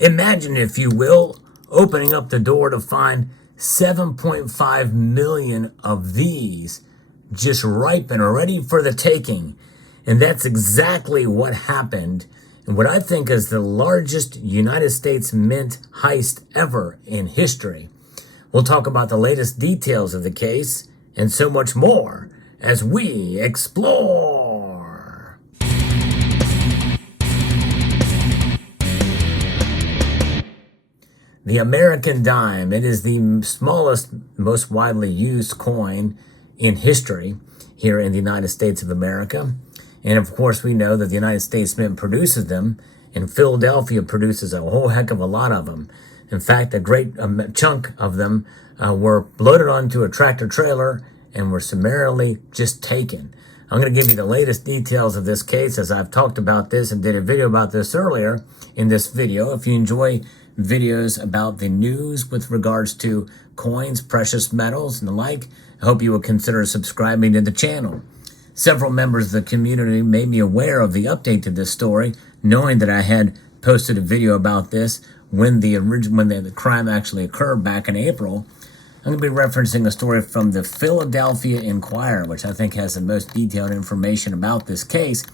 Imagine, if you will, opening up the door to find 7.5 million of these just ripe and ready for the taking. And that's exactly what happened in what I think is the largest United States mint heist ever in history. We'll talk about the latest details of the case and so much more as we explore. The American dime. It is the smallest, most widely used coin in history here in the United States of America. And of course, we know that the United States Mint produces them, and Philadelphia produces a whole heck of a lot of them. In fact, a great chunk of them were loaded onto a tractor trailer and were summarily just taken. I'm going to give you the latest details of this case, as I've talked about this and did a video about this earlier in this video. If you enjoy videos about the news with regards to coins, precious metals, and the like, I hope you will consider subscribing to the channel. Several members of the community made me aware of the update to this story, knowing that I had posted a video about this when the crime actually occurred back in April. I'm going to be referencing a story from the Philadelphia Inquirer, which I think has the most detailed information about this case.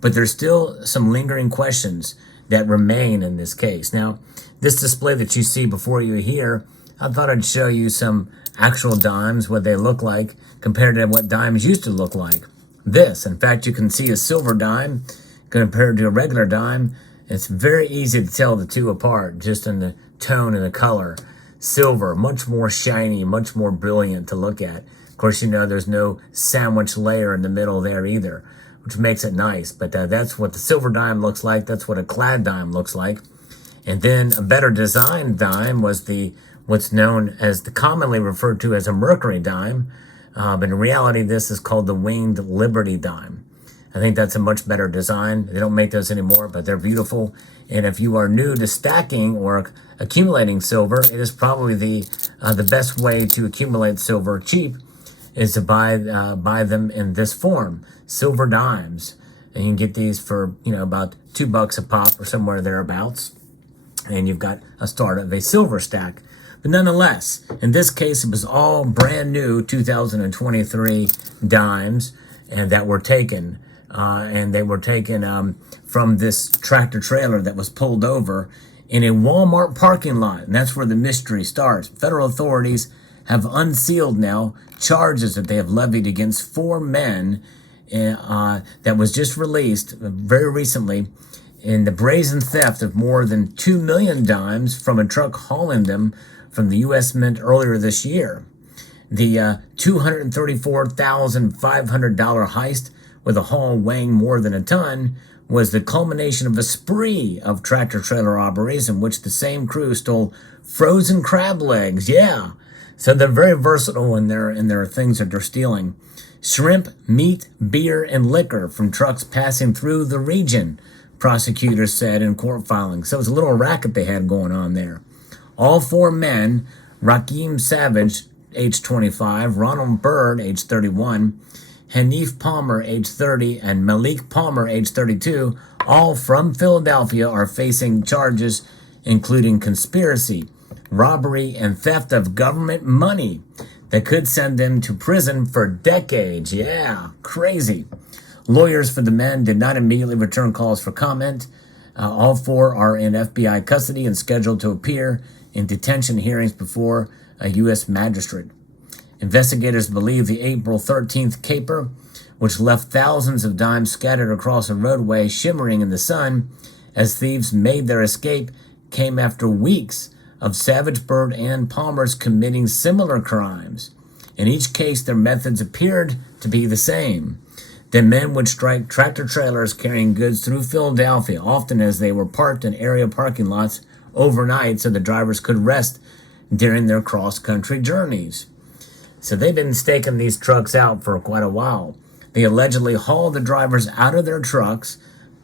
But there's still some lingering questions that remain in this case. Now, this display that you see before you here, I thought I'd show you some actual dimes, what they look like compared to what dimes used to look like. This, in fact, you can see a silver dime compared to a regular dime. It's very easy to tell the two apart just in the tone and the color. Silver, much more shiny, much more brilliant to look at. Of course, you know there's no sandwich layer in the middle there either, which makes it nice. But that's what the silver dime looks like. That's what a clad dime looks like. And then a better designed dime was what's known as commonly referred to as a mercury dime. But in reality, this is called the Winged Liberty dime. I think that's a much better design. They don't make those anymore, but they're beautiful. And if you are new to stacking or accumulating silver, it is probably the best way to accumulate silver cheap is to buy them in this form, silver dimes. And you can get these for about $2 a pop or somewhere thereabouts. And you've got a start of a silver stack. But nonetheless, in this case, it was all brand new 2023 dimes and that were taken. And they were taken from this tractor trailer that was pulled over in a Walmart parking lot. And that's where the mystery starts. Federal authorities have unsealed now charges that they have levied against 4 men that was just released very recently in the brazen theft of more than 2 million dimes from a truck hauling them from the U.S. Mint earlier this year. The $234,500 heist with a haul weighing more than a ton was the culmination of a spree of tractor trailer robberies in which the same crew stole frozen crab legs. Yeah, so they're very versatile in their things that they're stealing. Shrimp, meat, beer, and liquor from trucks passing through the region, prosecutors said in court filings. So it was a little racket they had going on there. All 4 men, Rakeem Savage, age 25, Ronald Bird, age 31, Hanif Palmer, age 30, and Malik Palmer, age 32, all from Philadelphia, are facing charges including conspiracy, robbery, and theft of government money that could send them to prison for decades. Yeah, crazy. Lawyers for the men did not immediately return calls for comment. All 4 are in FBI custody and scheduled to appear in detention hearings before a U.S. magistrate. Investigators believe the April 13th caper, which left thousands of dimes scattered across a roadway shimmering in the sun as thieves made their escape, came after weeks of Savage, Bird, and Palmer's committing similar crimes. In each case, their methods appeared to be the same. The men would strike tractor trailers carrying goods through Philadelphia, often as they were parked in area parking lots overnight so the drivers could rest during their cross-country journeys. So they've been staking these trucks out for quite a while. They allegedly haul the drivers out of their trucks,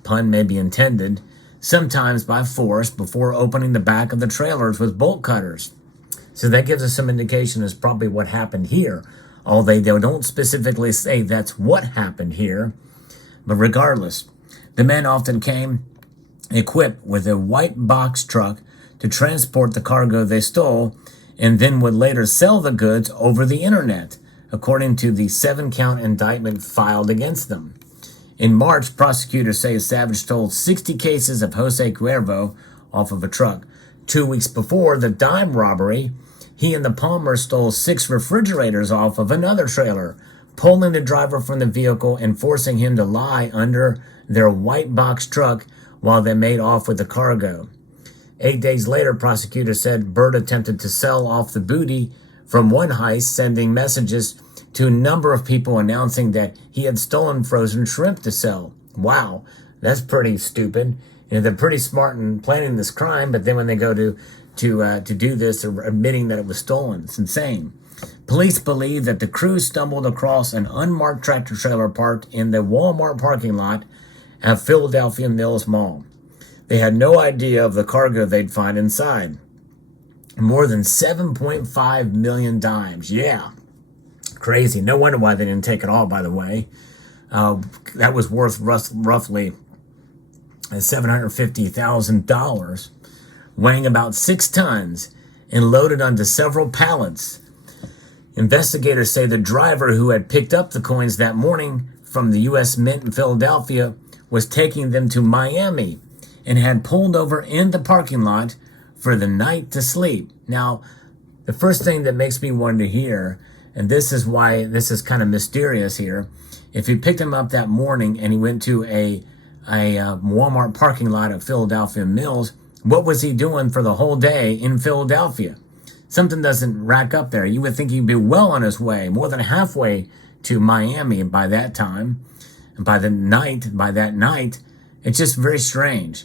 pun may be intended, sometimes by force, before opening the back of the trailers with bolt cutters. So that gives us some indication as probably what happened here. Although they don't specifically say that's what happened here. But regardless, the men often came equipped with a white box truck to transport the cargo they stole, and then would later sell the goods over the internet, according to the 7-count indictment filed against them. In March, prosecutors say Savage stole 60 cases of Jose Cuervo off of a truck. 2 weeks before the dime robbery, he and the Palmer stole 6 refrigerators off of another trailer, pulling the driver from the vehicle and forcing him to lie under their white box truck while they made off with the cargo. 8 days later, prosecutors said Bird attempted to sell off the booty from one heist, sending messages to a number of people announcing that he had stolen frozen shrimp to sell. Wow, that's pretty stupid. They're pretty smart in planning this crime, but then when they go to do this, they're admitting that it was stolen. It's insane. Police believe that the crew stumbled across an unmarked tractor trailer parked in the Walmart parking lot at Philadelphia Mills Mall. They had no idea of the cargo they'd find inside. More than 7.5 million dimes. Yeah, crazy. No wonder why they didn't take it all, by the way. That was worth roughly $750,000, weighing about 6 tons and loaded onto several pallets. Investigators say the driver who had picked up the coins that morning from the U.S. Mint in Philadelphia was taking them to Miami and had pulled over in the parking lot for the night to sleep. Now, the first thing that makes me wonder here, and this is why this is kind of mysterious here, if he picked him up that morning and he went to a Walmart parking lot at Philadelphia Mills, what was he doing for the whole day in Philadelphia? Something doesn't rack up there. You would think he'd be well on his way, more than halfway to Miami by that time. And by that night, it's just very strange.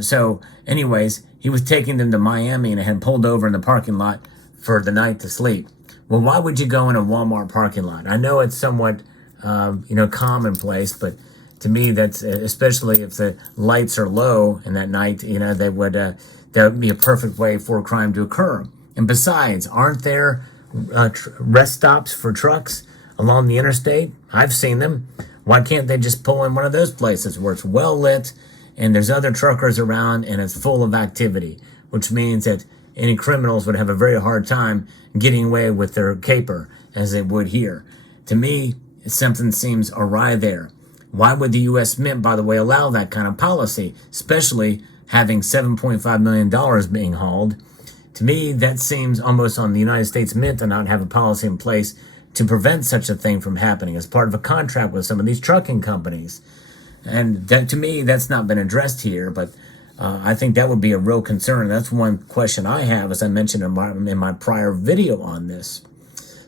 So anyways, he was taking them to Miami and had pulled over in the parking lot for the night to sleep. Well, why would you go in a Walmart parking lot? I know it's somewhat, commonplace, but to me, that's especially if the lights are low in that night, that would be a perfect way for a crime to occur. And besides, aren't there rest stops for trucks along the interstate? I've seen them. Why can't they just pull in one of those places where it's well lit and there's other truckers around and it's full of activity, which means that any criminals would have a very hard time getting away with their caper as they would here. To me, something seems awry there. Why would the U.S. Mint, by the way, allow that kind of policy, especially having $7.5 million being hauled? To me, that seems almost on the United States Mint to not have a policy in place to prevent such a thing from happening as part of a contract with some of these trucking companies. And that, to me, that's not been addressed here, but I think that would be a real concern. That's one question I have, as I mentioned in my prior video on this.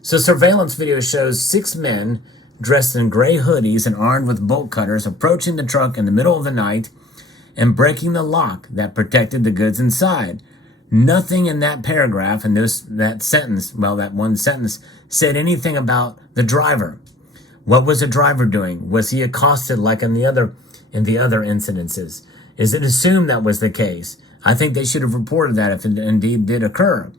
So surveillance video shows 6 men dressed in gray hoodies and armed with bolt cutters approaching the truck in the middle of the night and breaking the lock that protected the goods inside. Nothing in that paragraph and that one sentence said anything about the driver. What was the driver doing? Was he accosted like in the other incidences? Is it assumed that was the case? I think they should have reported that if it indeed did occur.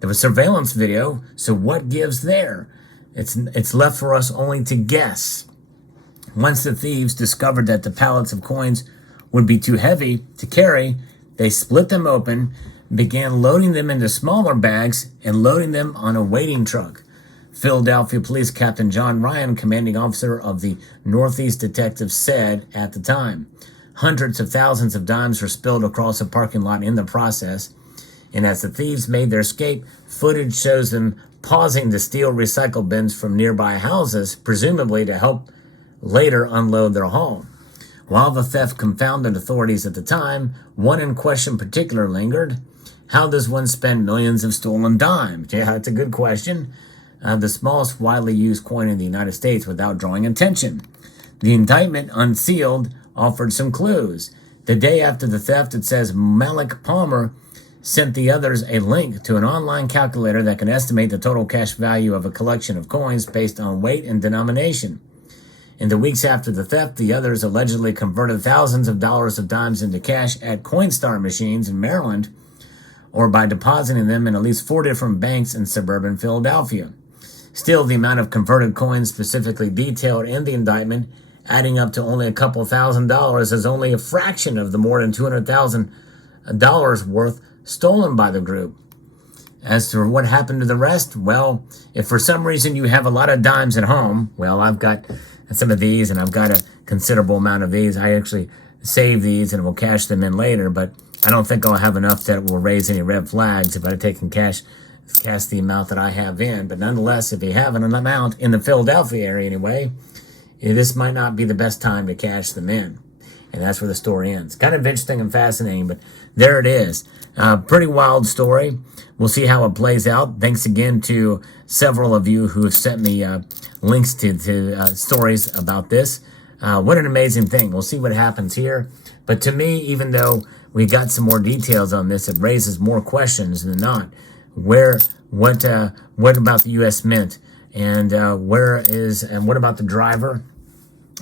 There was surveillance video, so what gives there? It's left for us only to guess. Once the thieves discovered that the pallets of coins would be too heavy to carry, they split them open, began loading them into smaller bags and loading them on a waiting truck. Philadelphia Police Captain John Ryan, commanding officer of the Northeast Detective, said at the time, hundreds of thousands of dimes were spilled across the parking lot in the process, and as the thieves made their escape, footage shows them pausing to steal recycle bins from nearby houses, presumably to help later unload their haul. While the theft confounded authorities at the time, one in question particular lingered. How does one spend millions of stolen dimes? Yeah, that's a good question. The smallest widely used coin in the United States without drawing attention. The indictment, unsealed, offered some clues. The day after the theft, it says Malik Palmer sent the others a link to an online calculator that can estimate the total cash value of a collection of coins based on weight and denomination. In the weeks after the theft, the others allegedly converted thousands of dollars of dimes into cash at Coinstar machines in Maryland, or by depositing them in at least 4 different banks in suburban Philadelphia. Still, the amount of converted coins specifically detailed in the indictment adding up to only a couple $1,000 is only a fraction of the more than $200,000 worth stolen by the group. As to what happened to the rest, well, if for some reason you have a lot of dimes at home, well, I've got some of these and I've got a considerable amount of these. I actually save these and will cash them in later, but I don't think I'll have enough that will raise any red flags if I take and cash the amount that I have in. But nonetheless, if you have an amount in the Philadelphia area anyway, this might not be the best time to cash them in. And that's where the story ends. Kind of interesting and fascinating, but there it is. Pretty wild story. We'll see how it plays out. Thanks again to several of you who have sent me links to stories about this. What an amazing thing. We'll see what happens here. But to me, even though we got some more details on this, it raises more questions than not. What about the U.S. Mint? And what about the driver?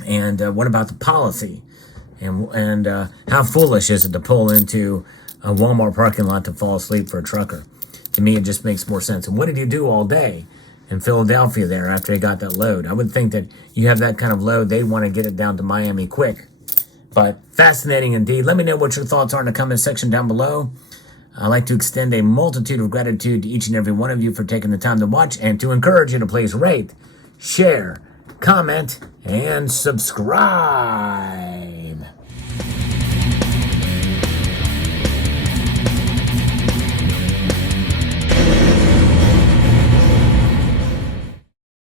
And what about the policy? And how foolish is it to pull into a Walmart parking lot to fall asleep for a trucker? To me, it just makes more sense. And what did he do all day in Philadelphia there after he got that load? I would think that you have that kind of load, they'd want to get it down to Miami quick. But fascinating indeed. Let me know what your thoughts are in the comment section down below. I'd like to extend a multitude of gratitude to each and every one of you for taking the time to watch, and to encourage you to please rate, share, comment, and subscribe.